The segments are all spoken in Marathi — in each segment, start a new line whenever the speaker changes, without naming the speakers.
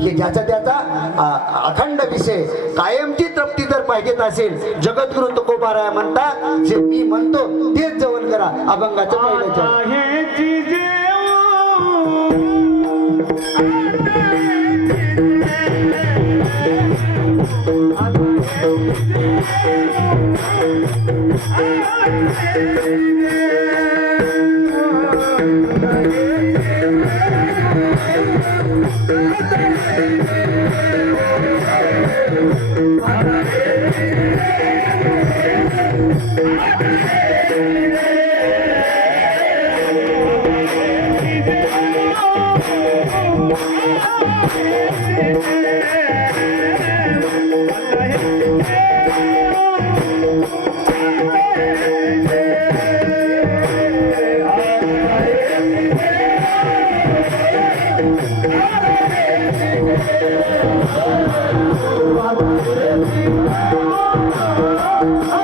हे ज्याचा त्याचा अखंड विषय कायमची तृप्ती जर पाहिजेत असेल. जगद्गुरु तुकोबाराय म्हणता जे मी म्हणतो तेच जवळ करा. अभंगाचं पहिलं
Oh,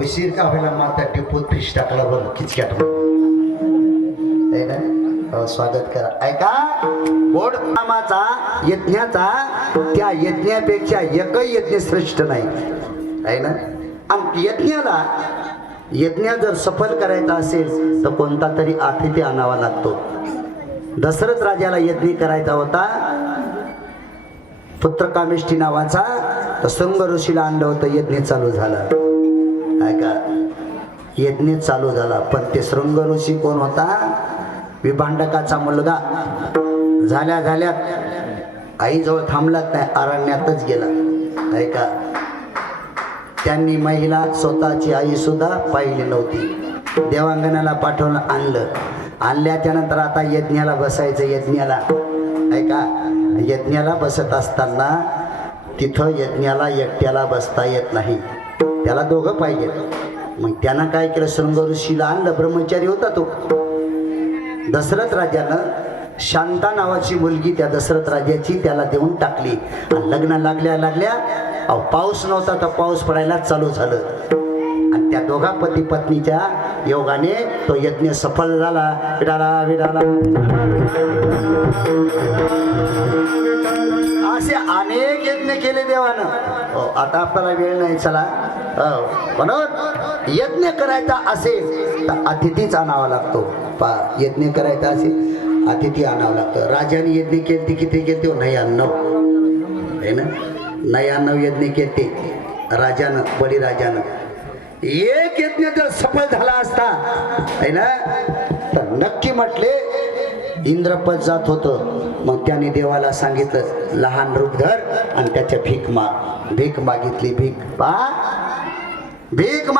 उशीर का व्हायला माता टिपून फिश टाकला बघ किचक्याट ना? हो, स्वागत करा. ऐका गोड नामाचा यज्ञाचा त्या यज्ञापेक्षा एकही यज्ञ श्रेष्ठ नाही. आहे ना? आणि यज्ञाला यज्ञ जर सफल करायचा असेल तर कोणता तरी अतिथी आणावा लागतो. दशरथ राजाला यज्ञ करायचा होता. पुत्रकामेष्टी नावाचा तर संग ऋषीला आणलं होतं यज्ञ चालू झाला. ऐका यज्ञ चालू झाला पण ते शृंग ऋषी कोण होता? विभांडकाचा मुलगा. झाल्या झाल्या. आईजवळ थांबलाच नाही अरण्यातच गेला. ऐका त्यांनी महिला स्वतःची आई सुद्धा पाहिली नव्हती. देवांगणाला पाठवून आणलं. आणल्याच्या नंतर आता यज्ञाला बसायचं यज्ञाला. ऐका यज्ञाला बसत असताना तिथं यज्ञाला एकट्याला बसता येत नाही. त्याला दोघं पाहिजेत मग त्यानं काय केलं? शृंग ऋषीला आणलं. ब्रह्मचारी होता तो. दशरथ राजानं शांता नावाची मुलगी त्या दशरथ राजाची त्याला देऊन टाकली. आणि लग्न लागल्या लागल्या अहो पाऊस नव्हता तर पाऊस पडायला चालू झालं. आणि त्या दोघा पती पत्नीच्या योगाने तो यज्ञ सफल झाला. विडाला विडाला असे अनेक यज्ञ केले देवानं. हो आता आपल्याला वेळ नाही चला. म्हणून यज्ञ करायचा असेल तर अतिथीच आणावा लागतो. पा यज्ञ करायचा असेल अतिथी आणावं लागतं. राजाने यज्ञ केलती किती केलते? नाही अन्नव आहे ना? नाही अन्नव यज्ञ केलते. राजानं बळीराजानं. एक यज्ञ जर सफल झाला असता आहे ना? तर नक्की म्हटले इंद्रपद जात होतं. मग त्याने देवाला सांगितलं लहान रूप धर आणि त्याच्या भीक माग भीक मागितली भीक पा भीक माग